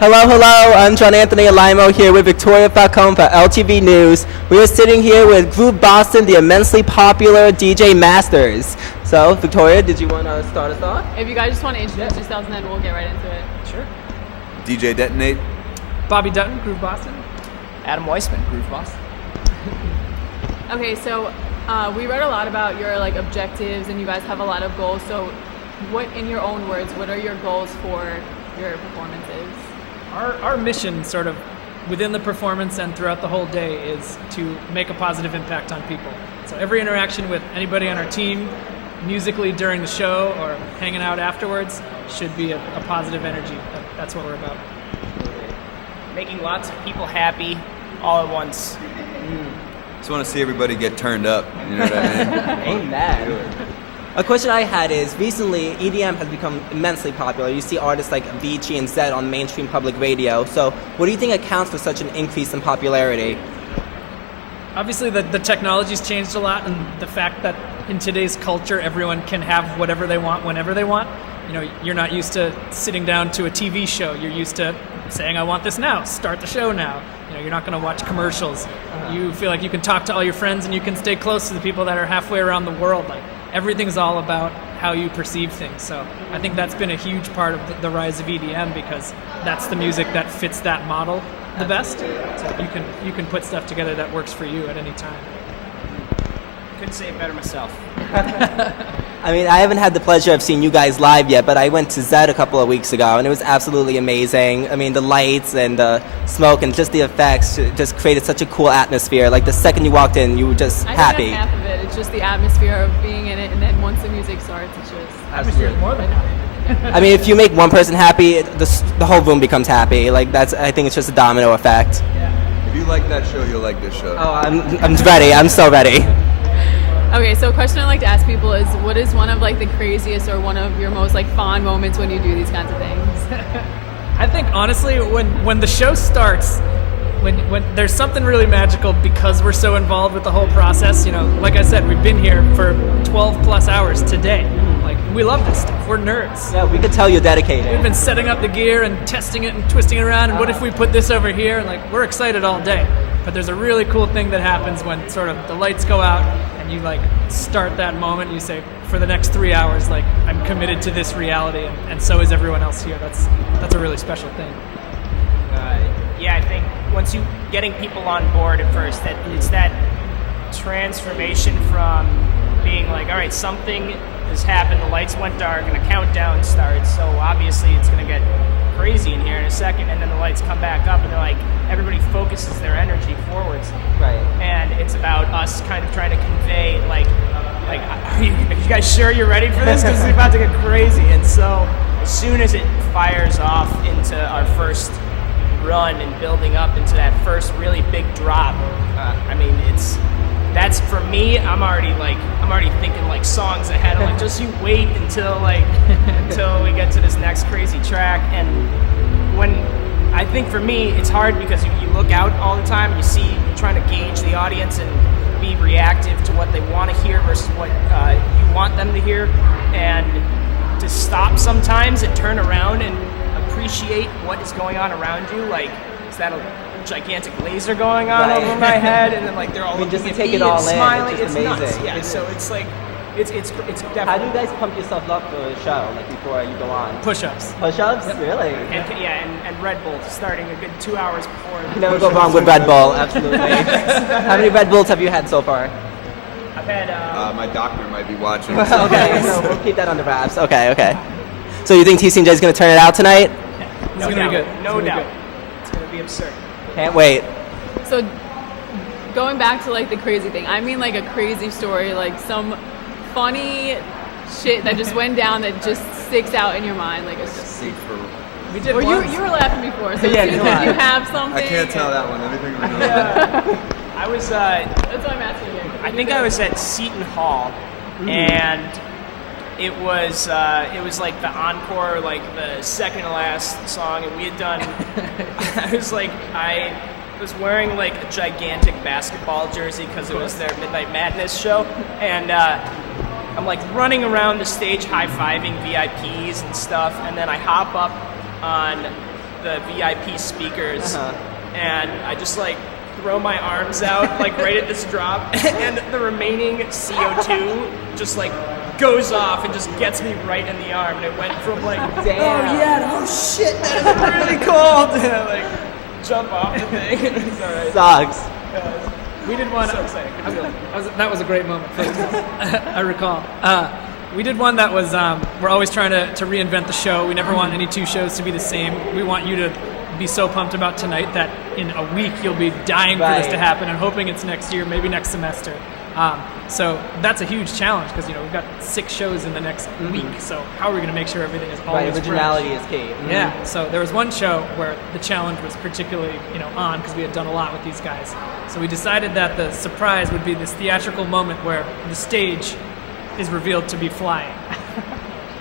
Hello, hello. I'm John Anthony Alimo here with Victoria Falcone for LTV News. We are sitting here with Group Boston, the immensely popular DJ Masters. So, Victoria, did you want to start us off? If you guys just want to introduce yourselves, and then we'll get right into it. Sure. DJ Detonate. Bobby Dutton, Groove Boston. Adam Weissman, Groove Boston. Okay, so we read a lot about your objectives, and you guys have a lot of goals. So, what, in your own words, what are your goals for your performances? Our mission, sort of within the performance and throughout the whole day, is to make a positive impact on people. So every interaction with anybody on our team, musically during the show or hanging out afterwards, should be a positive energy. That's what we're about. Making lots of people happy all at once. Just want to see everybody get turned up. You know what I mean? Amen. A question I had is, recently EDM has become immensely popular. You see artists like Avicii and Zedd on mainstream public radio. So what do you think accounts for such an increase in popularity? Obviously the technology's changed a lot, and the fact that in today's culture everyone can have whatever they want whenever they want. You know, you're not used to sitting down to a TV show. You're used to saying, I want this now, start the show now. You know, you're not going to watch commercials. You feel like you can talk to all your friends and you can stay close to the people that are halfway around the world. Everything's all about how you perceive things. So I think that's been a huge part of the rise of EDM, because that's the music that fits that model the best. So you can put stuff together that works for you at any time. Couldn't say it better myself. I mean, I haven't had the pleasure of seeing you guys live yet, but I went to Zedd a couple of weeks ago, and it was absolutely amazing. I mean, the lights and the smoke and just the effects just created such a cool atmosphere. Like, the second you walked in, you were just happy. I think that's half of it. It's just the atmosphere of being in it, and then once the music starts, it's just... Atmosphere is more than that. I mean, if you make one person happy, the whole room becomes happy. I think it's just a domino effect. If you like that show, you'll like this show. Oh, I'm ready. I'm so ready. Okay, so a question I like to ask people is, what is one of the craziest or one of your most fond moments when you do these kinds of things? I think honestly, when the show starts, when there's something really magical, because we're so involved with the whole process. You know, like I said, we've been here for 12 plus hours today. We love this stuff. We're nerds. Yeah, we could tell you're dedicated. We've been setting up the gear and testing it and twisting it around, and what if we put this over here? We're excited all day. But there's a really cool thing that happens when sort of the lights go out and you start that moment. You say, for the next 3 hours, I'm committed to this reality, and so is everyone else here. That's a really special thing. Yeah, I think once you getting people on board at first, that it's that transformation from being all right, something has happened, the lights went dark, and a countdown starts, so obviously it's going to get crazy in here in a second, and then the lights come back up, and they're everybody focuses their energy forwards. Right. And it's about us kind of trying to convey, are you guys sure you're ready for this? Because it's about to get crazy. And so as soon as it fires off into our first run and building up into that first really big drop, that's for me. I'm already thinking songs ahead. I'm just you wait until we get to this next crazy track. And when I think for me it's hard, because you look out all the time, you're trying to gauge the audience and be reactive to what they want to hear versus what you want them to hear, and to stop sometimes and turn around and appreciate what is going on around you. Is that a gigantic laser going on over my head, and then they're all looking just to at take me it all and in, smiling. it's just Nuts. amazing. Yeah, so it's definitely. How do you guys pump yourself up for a show, before you go on? Push-ups. Push-ups? Yep. Really? And Red Bull starting a good 2 hours before. You never go wrong with Red Bull, absolutely. How many Red Bulls have you had so far? I've had. My doctor might be watching. Okay, so we'll keep that on the wraps. Okay. So you think TCNJ is going to turn it out tonight? It's going to be good. No doubt. It's going to be absurd. Can't wait. So going back to the crazy thing, I mean a crazy story, some funny shit that just went down that just sticks out in your mind, We did or once. you were laughing before, so Yeah, did come on. you have something? I can't tell that one. Anything we know. I was. That's what I'm asking you. I think I was at Seton Hall, and it was the encore, the second to last song, and we had done. I was wearing a gigantic basketball jersey because it was their Midnight Madness show, and I'm running around the stage high-fiving VIPs and stuff, and then I hop up on the VIP speakers, and I just like throw my arms out like right at this drop, and the remaining CO2 just like goes off and just gets me right in the arm, and it went from like, Damn. oh yeah, oh shit, that is really cold, and I like jump off the thing. It's all right. Sucks. We did one. So exciting. That was a great moment. I recall. We did one that was. We're always trying to reinvent the show. We never want any two shows to be the same. We want you to be so pumped about tonight that in a week you'll be dying for this to happen and hoping it's next year, maybe next semester. So that's a huge challenge because we've got 6 shows in the next week. So how are we going to make sure everything is always Originality fresh? is key. Yeah. So there was one show where the challenge was particularly on because we had done a lot with these guys. So we decided that the surprise would be this theatrical moment where the stage is revealed to be flying.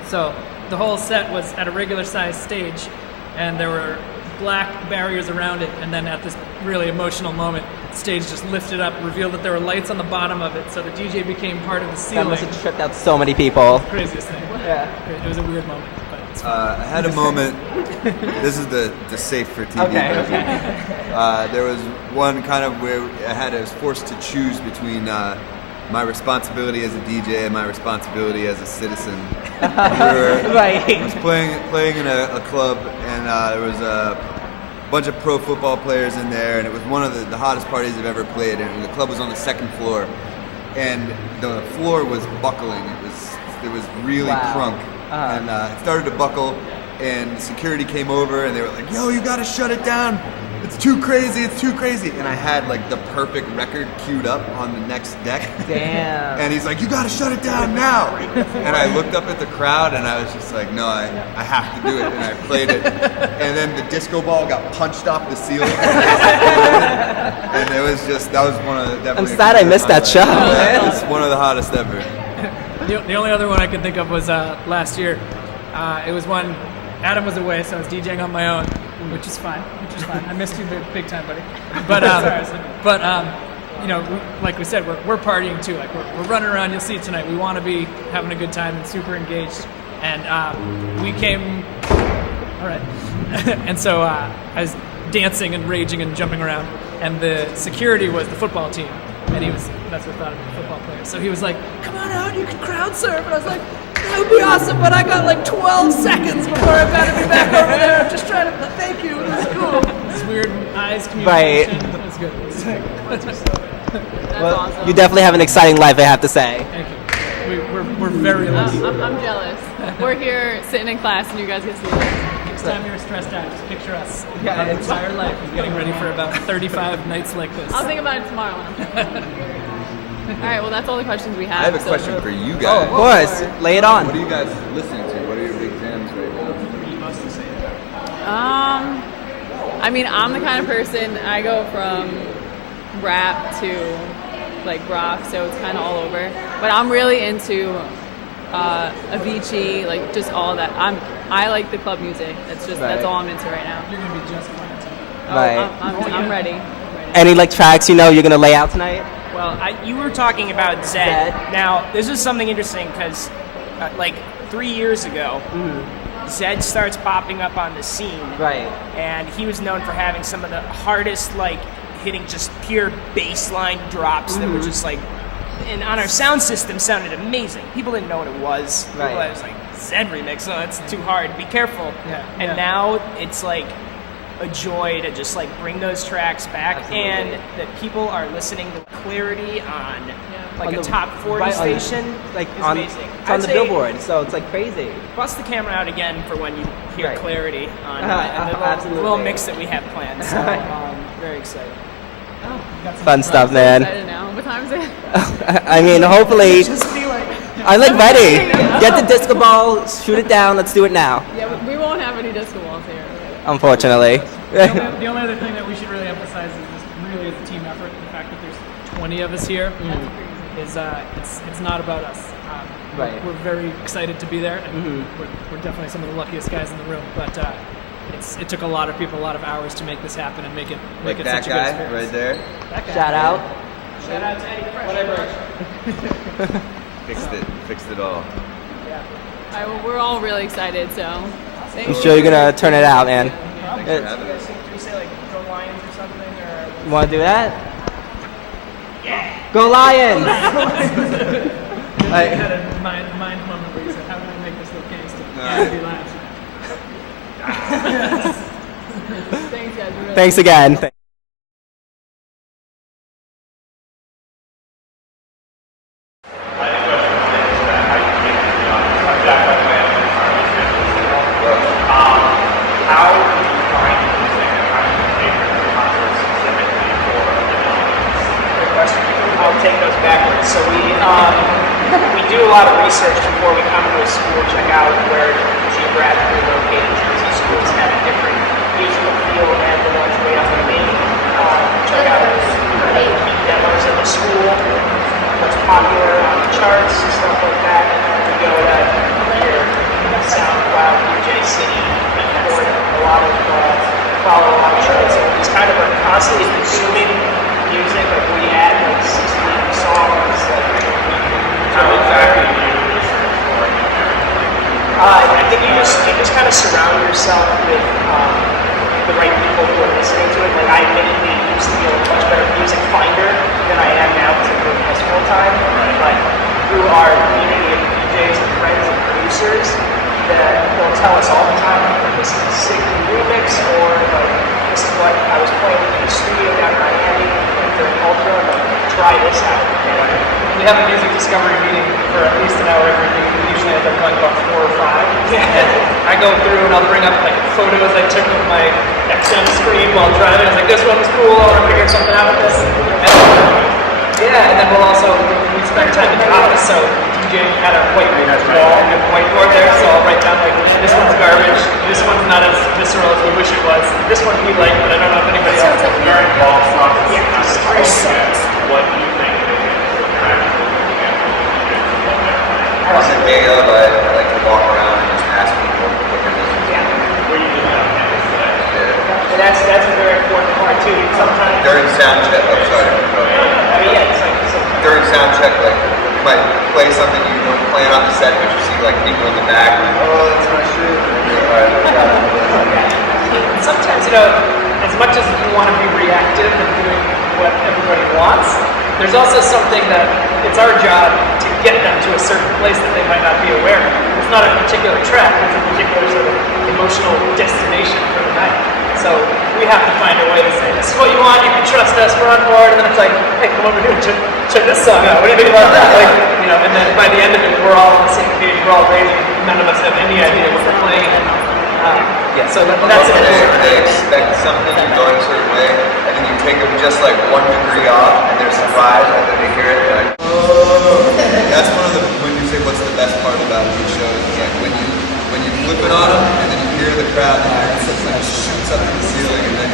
So the whole set was at a regular sized stage, and there were black barriers around it, and then at this really emotional moment, the stage just lifted up, revealed that there were lights on the bottom of it, so the DJ became part of the That ceiling. must have tripped out so many people. Craziest thing. Yeah. It was a weird moment, but it's fun. I had a moment. This is the safe for TV version. There was one kind of where I was forced to choose between my responsibility as a DJ and my responsibility as a citizen. I was playing in a club, and there was a bunch of pro football players in there, and it was one of the hottest parties I've ever played. And the club was on the 2nd floor, and the floor was buckling. It was really crunk, and it started to buckle. And security came over, and they were like, "Yo, you gotta shut it down. It's too crazy, it's too crazy." And I had like the perfect record queued up on the next deck. Damn. And he's like, "You gotta shut it down now." And I looked up at the crowd, and I was just like, "No, I have to do it." And I played it. And then the disco ball got punched off the ceiling. And it was that was one of the, definitely. I'm sad I missed that show. Yeah, it was one of the hottest ever. The only other one I could think of was last year. It was when Adam was away, so I was DJing on my own, which is fine. I missed you big time, buddy. But like we said, we're partying too. Like we're running around. You'll see tonight. We want to be having a good time and super engaged. And we came. All right. And so I was dancing and raging and jumping around, and the security was the football team, and that's what I thought of the football player. So he was like, "Come on out, you can crowd surf," and I was like, "That would be awesome, but I got like 12 seconds before I've got to be back over there. I'm just trying to thank you. It was cool." This weird eyes communication. Right. That's good. That's awesome. You definitely have an exciting life, I have to say. Thank you. We're very lucky. I'm jealous. We're here sitting in class, and you guys get to see this. Next time you're stressed out, just picture us. Our entire life is getting ready for about 35 nights like this. I'll think about it tomorrow. All right, well, that's all the questions we have. I have a question for you Oh, guys. of course. Lay it on. What are you guys listening to? What are your big jams right now? I mean, I'm the kind of person, I go from rap to like rock, so it's kind of all over. But I'm really into Avicii, like just all that. I like the club music. That's all I'm into right now. You're going to be just fine tonight. Right. I'm ready. Any tracks you're going to lay out tonight? Well, you were talking about Zed. Now, this is something interesting because, 3 years ago, Zed starts popping up on the scene. Right. And he was known for having some of the hardest, hitting just pure baseline drops that were just and on our sound system sounded amazing. People didn't know what it was. Right. People was like, Zed remix, oh, it's too hard, be careful. Yeah. And now it's a joy to just bring those tracks back. Absolutely. And that people are listening to Clarity on On a the- top 40 station is It's amazing. on I'd the say Billboard, so it's crazy. bust the camera out again for when you hear Right. Clarity on Absolutely. the little mix that we have planned. So very excited. Fun stuff, man. I don't know. What time is it? I mean, hopefully, Just be I'm ready. Get the disco ball, shoot it down. Let's do it now. Yeah, we won't have any disco balls here. Unfortunately. The only other thing that we should really emphasize is this really is a team effort. The fact that there's 20 of us here is it's not about us. Right. We're very excited to be there, and we're definitely some of the luckiest guys in the room. But it took a lot of people, a lot of hours to make this happen and make it Like such that a good guy experience. right there. That guy. Shout out. Shout out to Eddie Fresh. Whatever. Fixed it all. All right, well, we're all really excited, so. I'm sure you're going to turn it out, man. for having us. Can we say like go Lions or something? Or You want to do that? Go Lions! I had a mind moment where you said, how can we make this look gangster? Be laughs. Thanks, guys. We really Thanks again. How do you find music and how do you favorite concerts specifically for adults? Great question. I'll take those backwards. So we do a lot of research before we come to a school, check out where geographically located TC schools have a different musical feel than the ones way up in Maine. Check out key demos of the school, what's popular on the charts, stuff like that. We go to your SoundCloud, DJ City, Beatport, a lot of follow a lot of shows. So we just kind of are constantly consuming music. Like we add like 60 songs. How exactly do you research for it? I think you just kind of surround yourself with the right people who are listening to it. Like I admittedly used to be a much better music finder than I am now because I'm doing this full time. But through our community of DJs and friends and producers, that will tell us all the time, like, this is a sick new remix, or like this is what I was playing in the studio down in Miami, like during Ultra, like try this out. We have a music discovery meeting for at least an hour every week. We usually end up going about 4 or 5. I go through and I'll bring up like photos I took of my XM screen while driving. I was like, this one's cool. I want to figure something out with this. And then we'll also we spend time in the office. So DJ had a whiteboard wall, we have a whiteboard there. So I'll write down like this one's garbage. This one's not as visceral as we wish it was. This one we like, but I don't know if anybody else. Very involved process. Yeah, What do you think it is when you're actually looking at it? On the day of, I like to walk around and just ask people what they're listening to. Where you just have campus today? Yeah. and that's a very important part too. Sometimes During sound check, oh sorry. I mean, yeah, it's like During sound check, like you might play something you don't plan on the set, but you see like people in the back, like, oh, that's my shit. Alright, I got it. Sometimes, as much as you want to be reactive and doing what everybody wants, there's also something that it's our job to get them to a certain place that they might not be aware of. It's not a particular track, it's a particular sort of emotional destination for the night. So we have to find a way to say, this is what you want, you can trust us, we're on board, and then it's like, hey, come over here, check this song out, what do you think about that? Like, and then by the end of it, we're all on the same page, we're all raising, none of us have any idea what we're playing. So that's it. They expect something, you're going a certain way, and then you take them just like 1 degree off, and they're surprised, and then they hear it, they're like, oh. That's one of the, when you say what's the best part about these shows, is like when you flip it on them, and then you hear the crowd, and it just like shoots up to the ceiling, and then